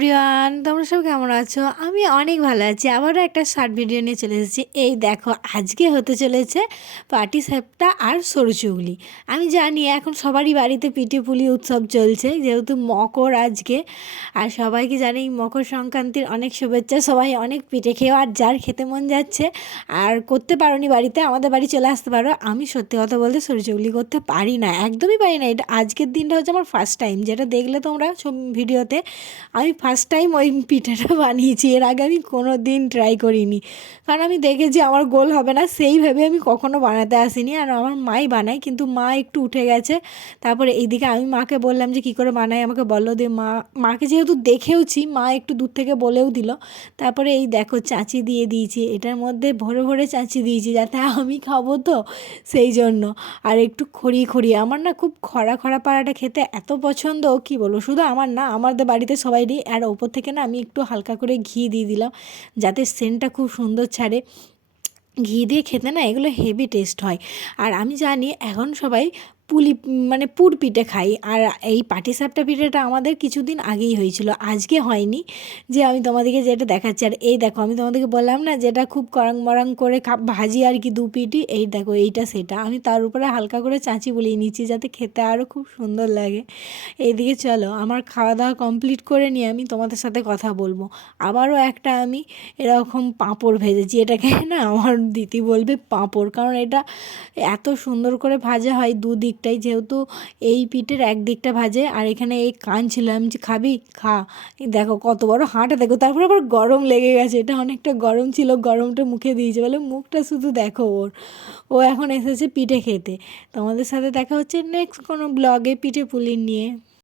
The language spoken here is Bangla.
এভরিওয়ান, তোমরা সব কেমন আছো? আমি অনেক ভালো আছি। আবারও একটা শর্ট ভিডিও নিয়ে চলে এসেছি। এই দেখো, আজকে হতে চলেছে পাটিসাপটা আর সরু চুগলি। আমি জানি এখন সবারই বাড়িতে পিঠে পুলি উৎসব চলছে, যেহেতু মকর আজকে। আর সবাইকে জানি মকর সংক্রান্তির অনেক শুভেচ্ছা। সবাই অনেক পিঠে খেয়েও, আর যার খেতে মন যাচ্ছে আর করতে পারোনি বাড়িতে, আমাদের বাড়ি চলে আসতে পারো। আমি সত্যি কথা বলতে সরু চুগলি করতে পারি না, একদমই পারি না। এটা আজকের দিনটা হচ্ছে আমার ফার্স্ট টাইম, যেটা দেখলে তোমরা সব ভিডিওতে। আমি ফার্স্ট টাইম ওই পিঠাটা বানিয়েছি। এর আগে আমি কোনো দিন ট্রাই করিনি, কারণ আমি দেখেছি আমার গোল হবে না, সেই ভেবে আমি কখনো বানাতে আসিনি। আর আমার মাই বানায়, কিন্তু মা একটু উঠে গেছে। তারপরে এইদিকে আমি মাকে বললাম যে কী করে বানাই আমাকে বলো দিয়ে। মাকে যেহেতু দেখেওছি, মা একটু দূর থেকে বলেও দিল। তারপরে এই দেখো চাঁচি দিয়ে দিয়েছি, এটার মধ্যে ভরে ভরে চাঁচি দিয়েছি যাতে আমি খাবো তো, সেই জন্য। আর একটু খড়িয়ে খড়িয়ে, আমার না খুব খরা খরা পাড়াটা খেতে এত পছন্দ, কি বলবো। শুধু আমার না, আমাদের বাড়িতে সবাইরই। আর ওপর থেকে না আমি একটু হালকা করে ঘি দিয়ে দিলাম, যাতে সেন্টটা খুব সুন্দর ছাড়ে। ঘি দিয়ে খেতে না এগুলো হেভি টেস্ট হয়। আর আমি জানি এখন সবাই পুলি মানে পুর পিঠে খাই, আর এই পাটিসাপটা পিঠেটা আমাদের কিছুদিন আগেই হয়েছিল, আজকে হয়নি। যে আমি তোমাদেরকে যেটা দেখাচ্ছি, আর এই দেখো আমি তোমাদেরকে বললাম না যেটা খুব কড়াং মরাং করে ভাজি আর কি, দু পিঠি। এই দেখো এইটা সেটা, আমি তার উপরে হালকা করে চাঁচি বুলিয়ে নিচ্ছি যাতে খেতে আরও খুব সুন্দর লাগে। এইদিকে চলো, আমার খাওয়া দাওয়া কমপ্লিট করে নিয়ে আমি তোমাদের সাথে কথা বলবো। আবারও একটা আমি এরকম পাঁপড় ভেজেছি, এটাকে না আমার দিদি বলবে পাঁপড়, কারণ এটা এত সুন্দর করে ভাজা হয় দুদিকটাই। যেহেতু এই পিঠের এক দিকটা ভাজে, আর এখানে এই কান ছিল, আমি যে খাবি খা। এই দেখো কত বড় হাঁটা, দেখো। তারপর আবার গরম লেগে গেছে, এটা অনেকটা গরম ছিল, গরমটা মুখে দিয়েছে বলে মুখটা শুধু দেখো ওর। ও এখন এসেছে পিঠে খেতে। তোমাদের সাথে দেখা হচ্ছে নেক্সট কোনো ব্লগে পিঠে পুলি নিয়ে।